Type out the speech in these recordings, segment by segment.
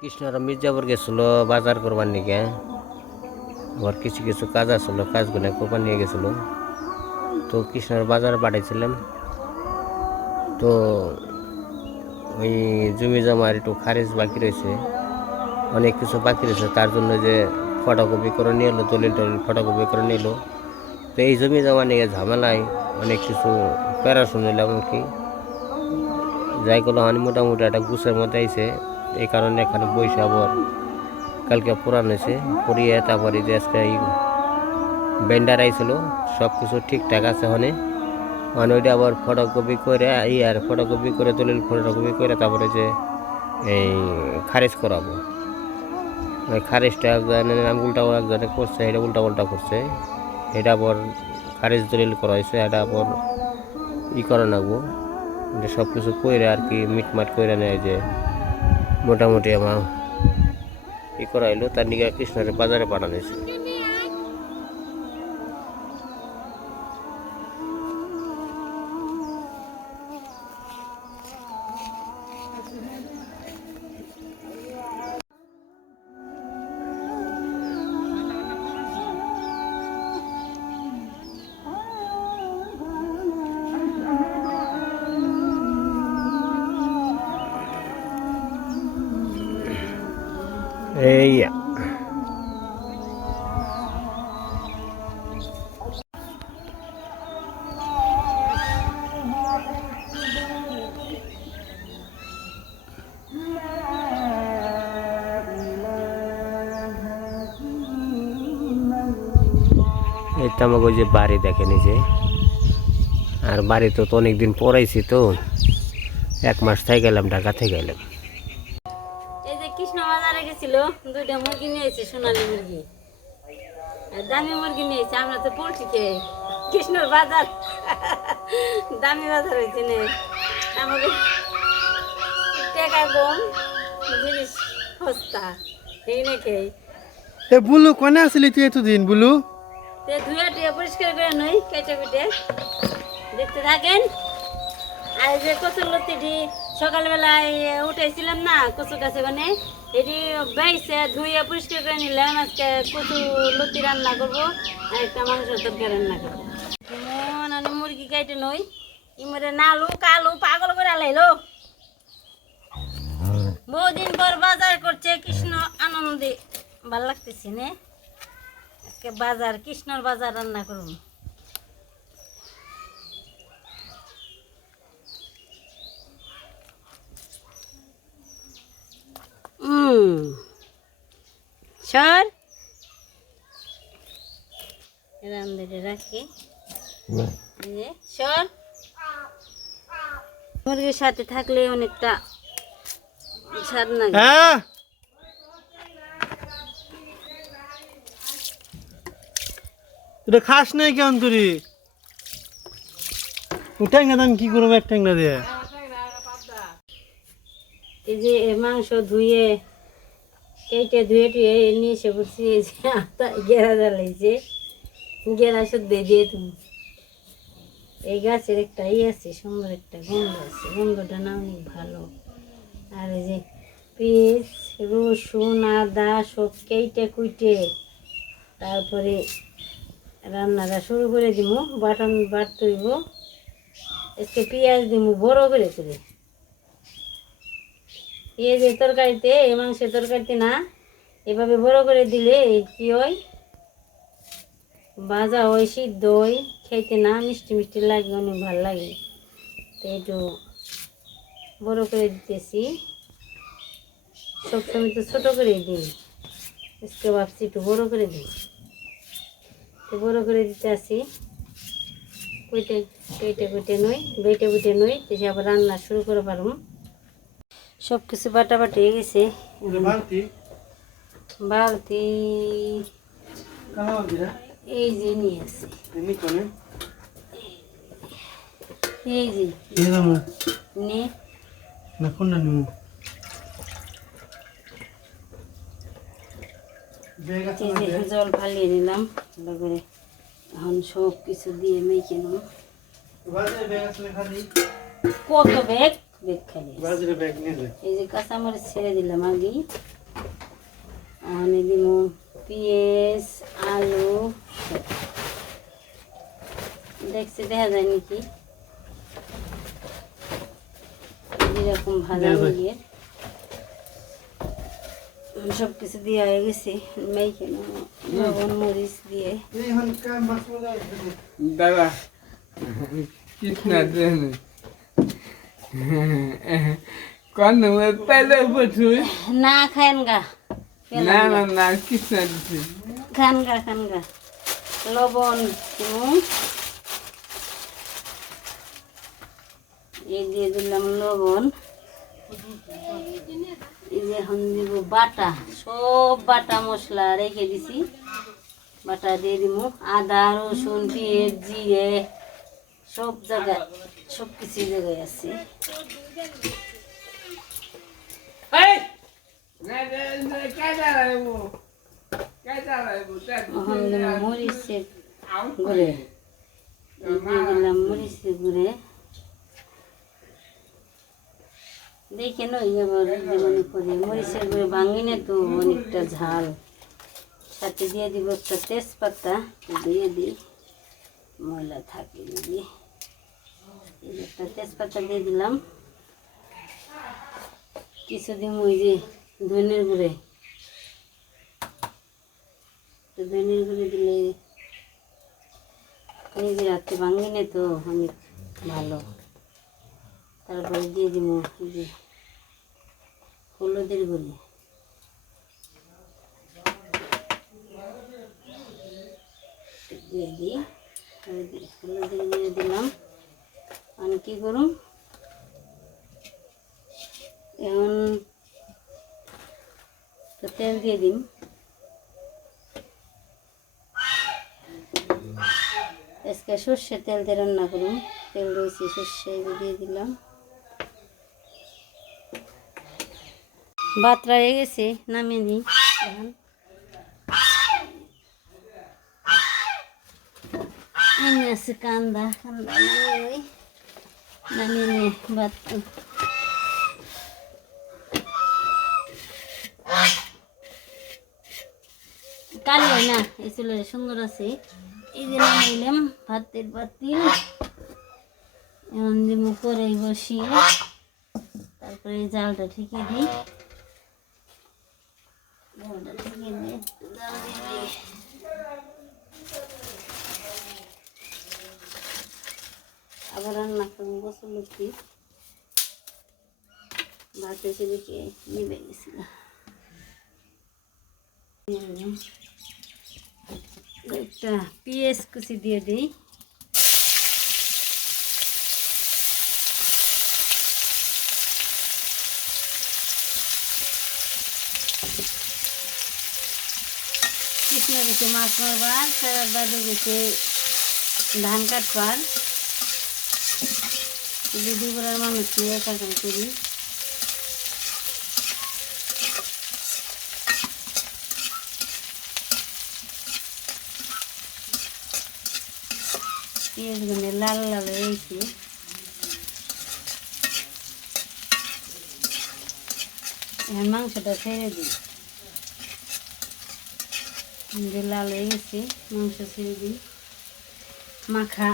কৃষ্ণরা মির্জাপুর গেছিল, বাজার করবার নিকে আবার কিছু কিছু কাজ আসলো কাজগুলো করবার নিয়ে গেছিল। তো কৃষ্ণর বাজারে পাঠাইছিলাম। তো ওই জমি জমার একটু খারিজ বাকি রয়েছে। অনেক কিছু বাকি রয়েছে, তার জন্য যে ফটোকপি করে নিয়ে এলো, দলিল টলিল ফটোকপি করে নিয়ে এলো। তো এই জমি জমা নিয়ে ঝামেলায় অনেক কিছু প্যারা শুনিলাম কি যাই করল আমি মোটামুটি একটা গুছের মধ্যে আইছে। এই কারণে এখানে বসে আবার কালকে পুরান হয়েছে। পুরিয়ে তারপরে যে আজকে এই বেন্ডার আইছিল সব কিছু ঠিকঠাক আছে হনে। মানে ওইটা আবার ফটোকপি করে, এই আর ফটোকপি করে, দলিল ফটোকপি করে তারপরে যে এই খারিজ করাবো। ওই খারিজটা একজনে নাম উল্টা একজনে করছে, এটা উল্টা উল্টা করছে। এটা আবার খারিজ দলিল করা হয়েছে এটা আবার ই করা লাগবো। সব কিছু কইরে আর কি মিটমাট কইরে নেয় যে মোটামুটি আমার ই করা হইল তার নিগা কৃষ্ণের বাজারে পাঠানো হয়েছে। এই তো আমাকে ওই যে বাড়ি দেখে নিজে আর বাড়ি তো তো অনেকদিন পড়াইছি তো। এক মাস থেকে গেলাম ঢাকা থেকে গেলাম। এই যে কৃষ্ণ বাজারে গেছিল দুইটা মুরগি নিয়েছে সোনালী মুরগি। দামি মুরগি নিয়েছে আমরা তো পোলট্রি খেয়ে কৃষ্ণর বাজার দামি বাজার হয়েছে নে। আমাকে টাকা কম জিনিস সস্তা। এই না খেয়ে এ বুলু কোনে আসলি তুই এতদিন বুলু? তে ধুয়ে টুয়ে পরিষ্কার করে নই কেটে কুটে দেখতে থাকেন? আর যে কচুর লতিটি, সকালবেলায় উঠেছিলাম না কচু গাছে মানে এটি বেইছে, ধুয়ে পরিষ্কার করে নিলাম, আজকে কচু লতি রান্না করব, আর একটা মাংসের তরকারি রান্না করব। কেমন মুরগি কাইটে নই ইমরে নালু, কালু, পাগল করে আলাইলো। বহুদিন পর বাজার করছে কৃষ্ণ আনন্দে। ভালো লাগতেছে, নে? আজকে বাজার কৃষ্ণর বাজার রান্না করুন সর। রাখি। সর। মুরগির সাথে থাকলে অনেকটা স্বাদ লাগে। এটা খাস নাই কেমন উঠাই না আমি কি করব এক ট্যাংরা দিয়ে? এই যে মাংস ধুয়ে কেটে ধুয়ে টুয়ে নিয়ে এসে বলছি এই যে আটা গেরা জ্বালাইছে। গেরা শুদ্ধ দিয়ে তুমি। এই গাছের একটা ই আছে, সুন্দর একটা গন্ধ আছে। গন্ধটা না অনেক ভালো। আর এই যে পেঁয়াজ, রসুন, আদা সব কেটে কুইটে। তারপরে রান্নাটা শুরু করে দিব বাটন বাটতে হইব আজকে পেঁয়াজ দিব বড় করে করে। যে তরকারিতে এই মাংসের তরকারিতে না, এভাবে বড় করে দিলে কি হয়? ভাজা হয়, সিদ্ধ হয়, খেতে না মিষ্টি মিষ্টি লাগে, অনেক ভালো লাগে। তো একটু বড় করে দিতেছি। সবসময় তো ছোটো করে দিই। আজকে ভাবছি একটু বড় করে দিই। বড় করে দিতে আসি কুইটে কেটে কুইটে নই বেটে কুইটে নই তো আবার রান্না শুরু করে পারব সব কিছু বাটাবাটি হয়ে গেছে। বালতি? এই যে নিয়ে কোনে এই যে। নে। না কোনটা নিমু ব্যাগ আছে এই যে জল ফালিয়ে নিলাম ভালো করে এখন সব কিছু দিয়ে মেখে নেব। ব্যাগ কত ব্যাগ? খালি ব্যাগ যায় এই যে কাঁচামরিচ ছেড়ে দিলাম আগেই আমি দিব পেঁয়াজ আলু। দেখছি দেখা যায় নাকি। যেরকম ভালো গিয়ে সব কিছু দিয়ে হয়ে গেছে মেয়েকে লবণ মরিচ দিয়ে। দাদা কৃষ্ণা দেন। কন পেলে না খান গা। না না না খান গা খান গা। লবণ এই দিয়ে দিলাম লবণ। এখন দিব বাটা সব বাটা মশলা রেখে দিছি। বাটা দিয়ে দিব আদা রসুন পেঁয়াজ জিরে সব জায়গায় সব কিছু জায়গায় আছে। মরিচের গুঁড়ে। দিয়ে ঘুরে মরিচের গুঁড়ে। দেখে নই এবার যেমন করি, মরিচের গুঁড়ে ভাঙি না তো অনেকটা ঝাল। সাথে দিয়ে দিব একটা তেজপাতা, দিয়ে দিই, ময়লা থাকে যদি। একটা তেজপাতা দিয়ে দিলাম। কিছু দিম ওই যে ধনের গুঁড়ে। ধনের গুঁড়ে দিলে নিজের হাতে ভাঙি না তো অনেক ভালো। তারপরে দিয়ে দিব হলুদের গুঁড়ি। দিয়ে দিই। হলুদ- হলুদের গুঁড়ি দিলাম। আমি কি করুম? এখন তো তেল দিয়ে দিম। আজকে সর্ষের তেল দিয়ে রান্না করুন তেল রয়েছে সর্ষে দিয়ে দিলাম। ভাত রয়ে গেছে, নামিয়ে নিই। এখন আছে কান্দা কান্দা নামিয়ে নিই নামিয়ে নিয়ে ভাত কালি না, এই সুন্দর আছে। এই যে নামাইলাম, ভাতের পাতিল এমন দিব করে বসিয়ে, তারপরে জালটা ঠিকে দিই জালটা ঠিকে দিয়ে একটু জাল দিয়ে দিই আবার রান্না করব গোসল লুচি ভাত এসে দেখে নিবে গেছিল একটা পেঁয়াজ কুচি দিয়ে দিই কৃষ্ণ গেছে মাছ মারবার সারা দাদু করার মানুষ নিয়ে কাম করি। পেঁয়াজগুলো লাল লাল হয়েছে। মাংসটা ছেড়ে দিই। লাল হয়ে গেছে, মাংস ছেড়ে দিই। মাখা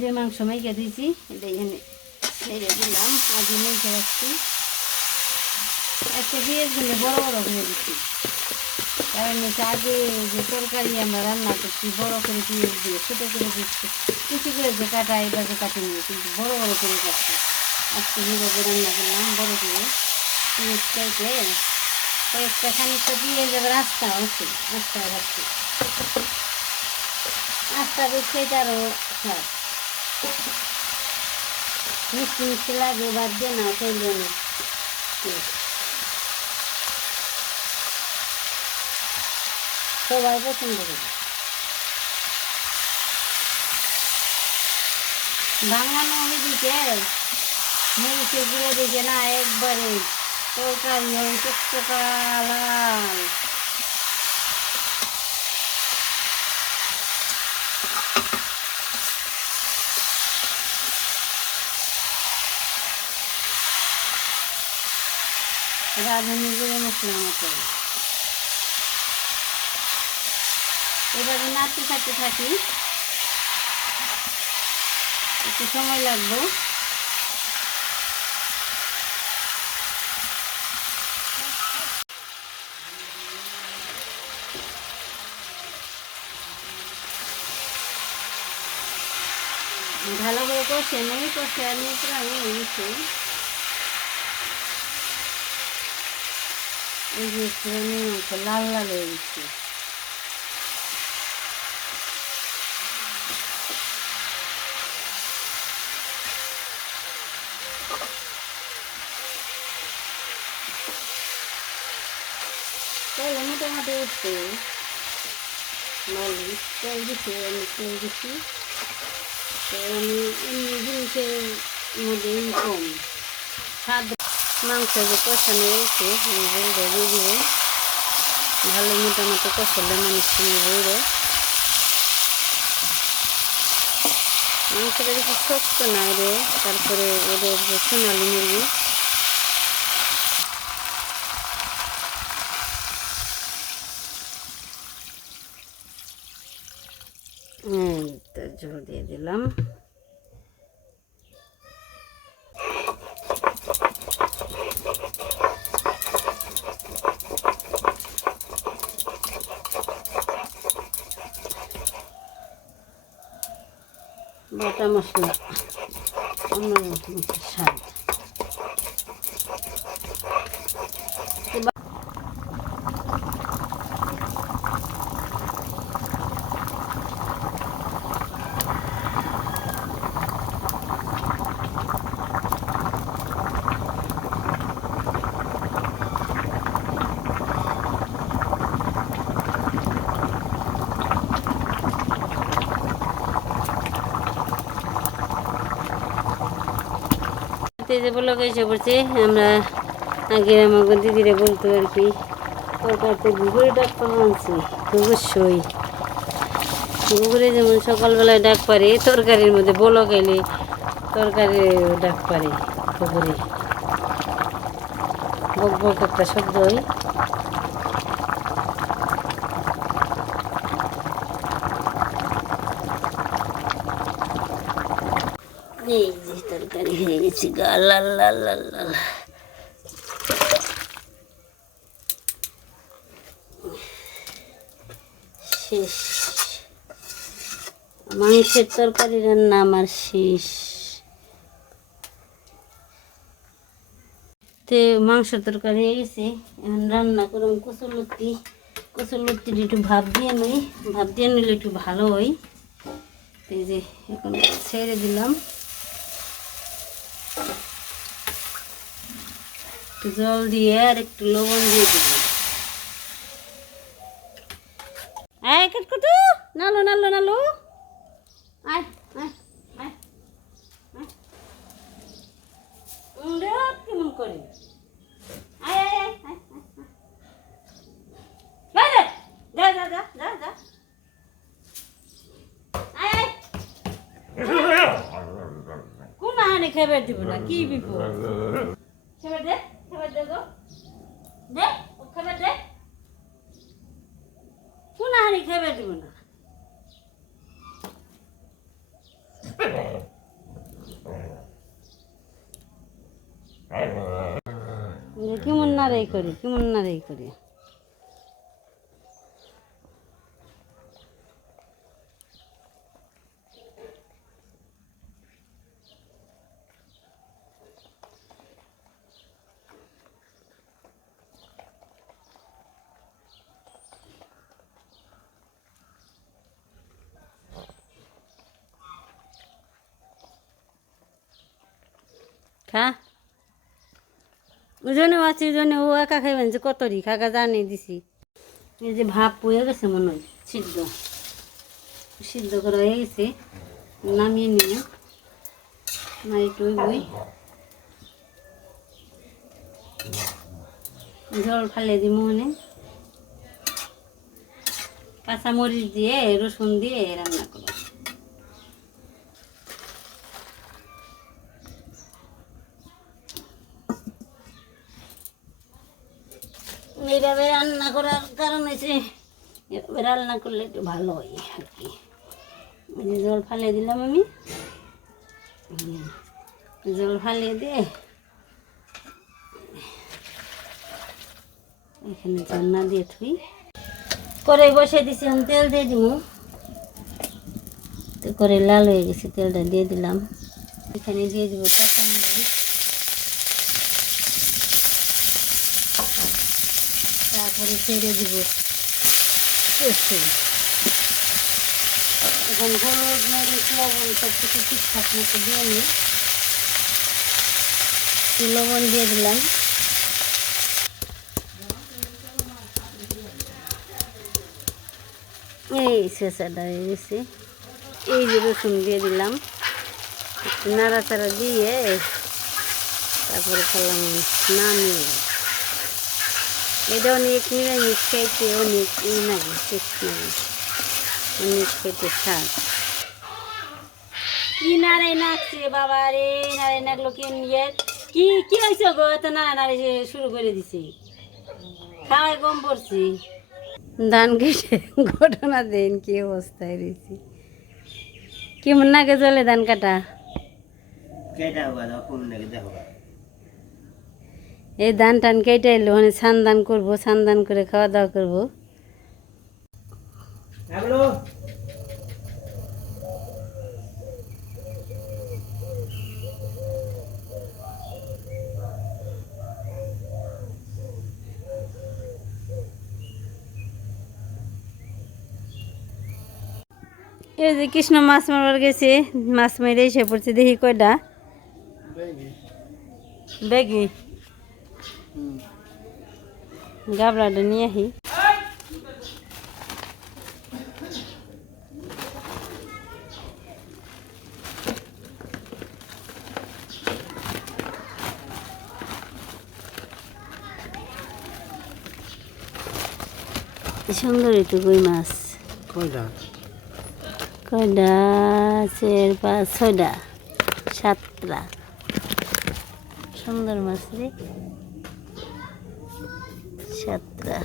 যে মাংস মেখে দিয়েছি, এটা এখানে ছেড়ে দিলাম, আগে মেখে রাখছি। একটা পেঁয়াজগুলো বড় বড় করে দিচ্ছি। কারণ হচ্ছে আগে যে তরকারি আমরা রান্না করছি, বড় করে পেঁয়াজ দিয়ে, ছোটো করে দিচ্ছি। কিছু করে যে কাটা, এভাবে কাটে নিয়ে কিন্তু বড় বড় করে কাটছি। আজকে যেভাবে রান্না করলাম, বড় করে। পেঁয়াজ কেটে কয়েকটা খানিকটা পেঁয়াজ আবার আস্তা আছে আস্তা রাখছি আস্তা বেশি আরও স্বাদ মিষ্টি বাদ দিয়ে না খেলে না সবাই পছন্দ করে ভাঙানো ওইদিকে মরিচে গুঁড়ো দিকে না, একবারে। তরকারি হয় লাল এবারে নাড়তে থাকতে থাকি। একটু সময় লাগবে। ভালো করে কষে নেই, কষে আর নিয়ে প্রায় হয়ে গেছে এই যে পুরানো মাংস লাল লাল হয়ে গেছে তাহলে মোটামুটি উঠছে মরিচ তেল দিছি আমি মাংস যে কষানো রয়েছে বুড়ো দিয়ে দিব ভালো মোটামুটি কষালে মানুষ তুমি বুড়ো মাংসটা বেশি শক্ত নাই রে, তারপরে ওদের সোনালি মুরগি এই তো ঝোল দিয়ে দিলাম বাটা মশলা অন্যরকম একটা স্বাদ যে ব্লগে এসে পড়ছে, আমরা আগে আমাকে দিদিরা বলতো আর কি তরকারিতে ঘুঘুরে ডাক আনছি অবশ্যই। যেমন সকালবেলায় ডাক পারে, তরকারির মধ্যে বলো গেলে তরকারি ডাক পারে ঘুঘুরে। বক বক একটা শব্দ হয় এই যে তরকারি হয়ে গেছে শেষ। মাংসের তরকারি রান্না আমার শেষ। তে মাংস তরকারি হয়ে গেছে, এখন রান্না করুন কচুলতি কচুলতির একটু ভাব দিয়ে নই ভাব দিয়ে নিলে একটু ভালো হয়। এই যে, এখন ছেড়ে দিলাম। একটু জল দিয়ে আর একটু লবণ দিয়ে দিলাম আয় নালো নালো নালো। আয় কেমন আয় কোন আহারে খেবার দিব না, কি বিপদ? দে। দে গো। দে? ও খেবার দে। কোন খেবার দিব না? কেমন করি কেমন করি? ওজনে আছে, ওজনে ও একা খাইবেন যে কতরি খাকা জানিয়ে দিছি। এই যে ভাপ হয়ে গেছে মনে হয়, সিদ্ধ। সিদ্ধ করা হয়ে গেছে, নামিয়ে নিয়ে না একটু বই। জল ফালে দিব মানে। কাঁচামরিচ দিয়ে, রসুন দিয়ে রান্না করো এইভাবে রান্না করার কারণ হচ্ছে এভাবে রান্না করলে একটু ভালো হয় আর কি। জল ফালিয়ে দিলাম আমি। জল ফালিয়ে দিয়ে এখানে জল দিয়ে থুই করে বসে দিছি, আমি তেল দিয়ে দিব। করে লাল হয়ে গেছে, তেলটা দিয়ে দিলাম। এখানে দিয়ে দিব কাঁচামরিচ। তারপরে ছেড়ে দিব। এখন হলুদ, মরিচ, লবণ সব কিছু ঠিকঠাক মতো দিয়ে নিই। লবণ দিয়ে দিলাম। এই শেষাটা গেছে। এই যে রসুন দিয়ে দিলাম। নাড়াচাড়া দিয়ে তারপরে খেলাম নামিয়ে। এটা অনেক নিরামিষ খাইতে অনেক অনেক খেতে স্বাদ কি নাড়াই নাচছে বাবা রে নাড়াই নাকলো কি নিয়ে কি কি হয়েছে গো নাড়ি যে শুরু করে দিছে খাওয়াই কম পড়ছি ধান কেটে ঘটনা দেন কি অবস্থায় রয়েছে কেমন নাকে চলে ধান কাটা কেটা দেখো এই ধান টান কেটে এলো মানে ছান দান করব ছান দান করে খাওয়া দাওয়া করব এই যে কৃষ্ণ মাছ মারবার গেছে মাছ মেরে এসে পড়ছে দেখি কয়টা। ব্যাগি গাবলাটা নিয়ে আহি। সুন্দর একটু কই মাছ। কয়টা কয়টা চার পাঁচ ছয়টা সাতটা। সুন্দর মাছ রে। সাতটা।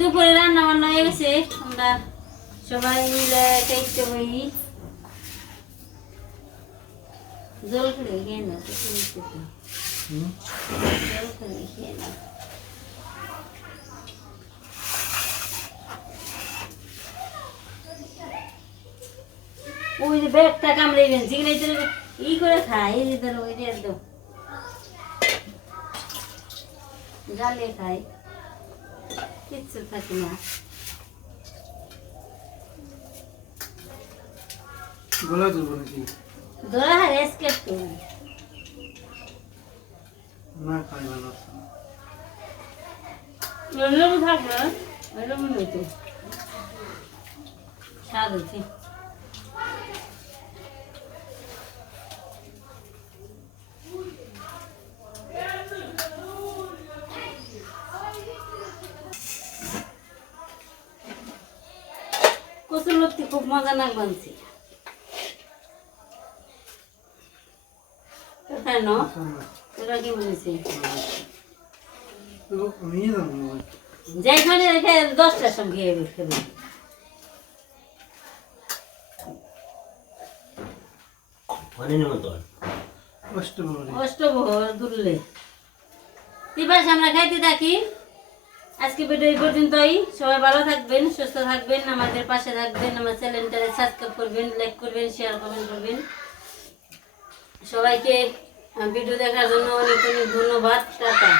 দুপুরে রান্না বান্না হয়ে গেছে। আমরা সবাই মিলে খাইতে বই। জল করে খেয়ে না। জল খেয়ে না ওই যে ব্যাগটা কামড়ে গেছে যেগুলো ই করে খায় এই যে ধরো ওই যে একদম জালে খায়। কিচ্ছু থাকে না। গলা তুলবো নাকি? ধরা হয় রেস্কেট তো না খাই ভালো লেবু থাকবে ওই হইতো স্বাদ হচ্ছে কচুর কেন তোরা কি বলেছি নিয়ে যাব যেখানে রেখে দশটার সঙ্গে কষ্ট করে। অষ্টভর দুললে এবার আমরা খাইতে থাকি আজকে ভিডিও এই পর্যন্তই। সবাই ভালো থাকবেন, সুস্থ থাকবেন, আমাদের পাশে থাকবেন, আমার চ্যানেলটাকে সাবস্ক্রাইব করবেন লাইক করবেন শেয়ার কমেন্ট করবেন। সবাইকে ভিডিও দেখার জন্য অনেক অনেক ধন্যবাদ। টাটা।